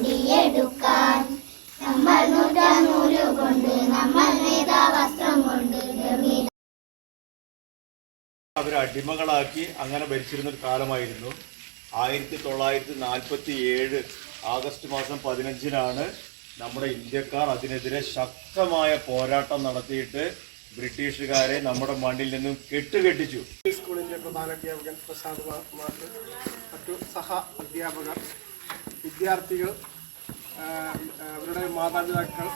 കൊടിയെടുക്കാൻ നമ്മൾ നൂറ്റാനൂലുകൊണ്ട് നമ്മൾ നെയ്ത വസ്ത്രം കൊണ്ട് അവരെ അടിമകളാക്കി അങ്ങനെ ഭരിച്ചിരുന്ന ഒരു കാലമായിരുന്നു. 1947 ആഗസ്റ്റ് മാസം 15-നാണ് നമ്മുടെ ഇന്ത്യക്കാർ അതിനെതിരെ ശക്തമായ പോരാട്ടം നടത്തിയിട്ട് ബ്രിട്ടീഷുകാരെ നമ്മുടെ മണ്ണിൽ നിന്നും കെട്ടുകെട്ടിച്ചു. സ്കൂളിൻ്റെ പ്രധാന അധ്യാപകൻ പ്രസാദ് മാഷ്, മറ്റു സഹ അധ്യാപകർ, വിദ്യാർത്ഥികൾ, അവരുടെ മാതാപിതാക്കൾ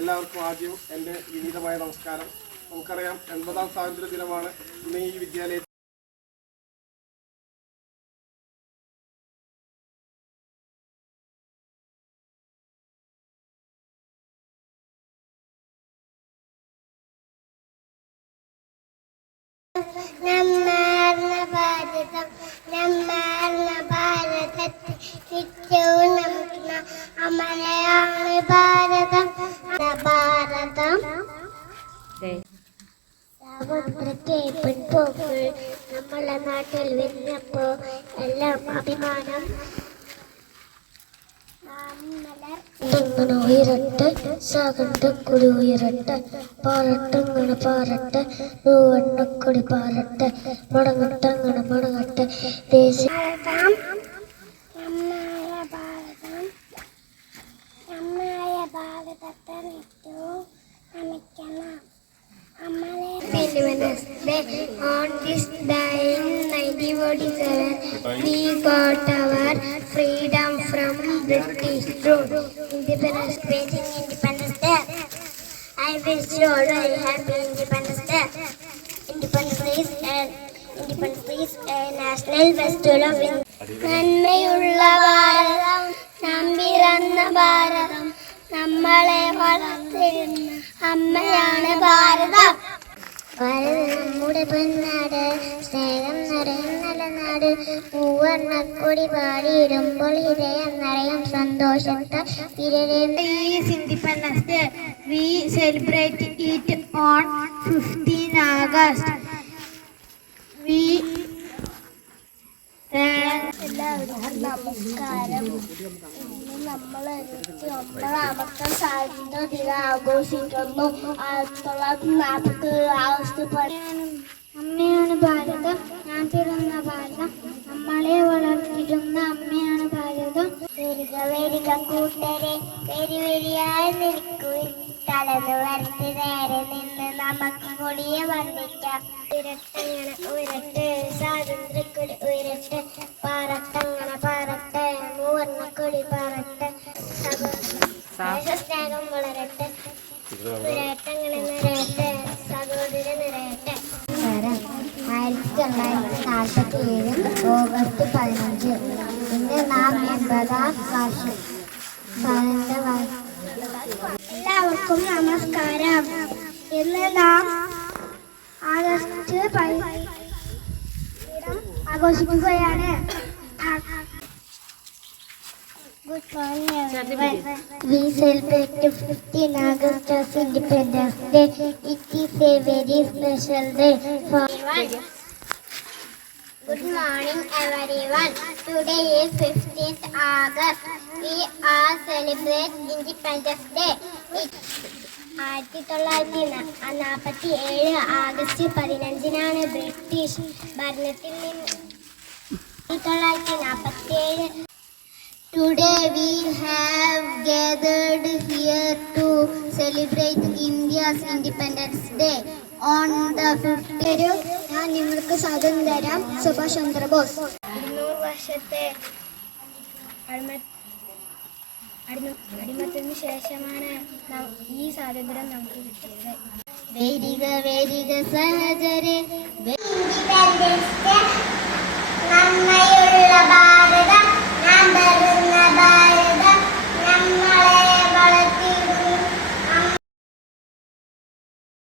എല്ലാവർക്കും ആദ്യം എൻ്റെ വിനീതമായ നമസ്കാരം. നമുക്കറിയാം 80-ാം സ്വാതന്ത്ര്യ ദിനമാണ് ഇന്ന് ഈ വിദ്യാലയത്തിൽ നമ്മളെ നാട്ടിൽ വരുന്നപ്പോ എല്ലാം അഭിമാനം തങ്ങനെ ഉയരട്ടെ, സാഗണ്ട കുടി ഉയരട്ടെ, പാറട്ടങ്ങനെ പാറട്ടെ, നൂവണ്ണക്കൊടി പാറട്ടെ, മടങ്ങട്ടങ്ങനെ മടങ്ങട്ടെ, ദേശീയ On this day in 1947, we got our freedom from British rule. Independence Day, Independence Day. I wish you all very happy Independence Day. Independence Day is a national festival of നന്മയുള്ള ഭാരതം, നമ്പിറന്ന ഭാരതം, നമ്മളെ വളർത്തിരുന്ന അമ്മയാണ് ഭാരതം. ഭാരതം നമ്മുടെ പൊന്നാട്, സ്നേഹം നിറയും നല്ല നാട്. മൂവർണ്ണക്കൊടി പാടിയിടുമ്പോൾ ഹൃദയം നിറയും സന്തോഷത്താൽ. Independence Day. We celebrate it on 15 August. എല്ലാവർക്കും നമസ്കാരം. നമ്മൾ 19-ാമത്തെ സ്വാതന്ത്ര്യ ദിനം ആഘോഷിക്കുന്നു. 1947 ആഗസ്റ്റ് 15. അമ്മയാണ് ഭാരതം, ഞാൻ പിറന്ന ഭാരതം, നമ്മളെ വളർത്തിരുന്ന അമ്മയാണ് ഭാരതം. വരിക വരിക കൂട്ടരെ, വരി വരിയായി നിൽക്കുവിൻ, തലന്ന് വരത്ത് നേരെ നിന്ന് നമുക്ക് കൊടിയെ വന്ദിക്കാം. ഉയരട്ടങ്ങനെ ഉയരട്ടെ, സ്വാതന്ത്ര്യക്കൊടി ഉയരട്ടെ, പാറട്ടങ്ങനെ പാറട്ടെ, മൂവർണ്ണക്കൊടി പാറട്ടെ, സ്നേഹം വളരട്ടെ, ഉയരട്ടങ്ങനെ നിറയട്ടെ, സഹോദര നിറയട്ടെ. 1947 ഓഗസ്റ്റ് 15. ഇന്ന് നാം 80-ാം വർഷം. എല്ലാവർക്കും നമസ്കാരം. ഇന്ന് നാം ആഗസ്റ്റ് 15 ആഘോഷിക്കുകയാണ്. Good morning everyone. We celebrate 15 August as Independence Day. It is a very special day for everyone. Good morning everyone. Today is 15th August. We are celebrate Independence Day. 1947 August 15-നാണ് British ഭരണത്തിൽ നിന്ന് 1947. Today we have gathered here to celebrate India's Independence Day on the 15th. ഞാൻ നിങ്ങൾക്ക് സ്വാതന്ത്ര്യം സുഭാഷ് ചന്ദ്രബോസ്. 200 വർഷത്തെ അടിമത്തത്തിന് ശേഷമാണ് ഈ സ്വാതന്ത്ര്യം നമുക്ക് കിട്ടിയത്. വേരിക വേരിക സഹചരെ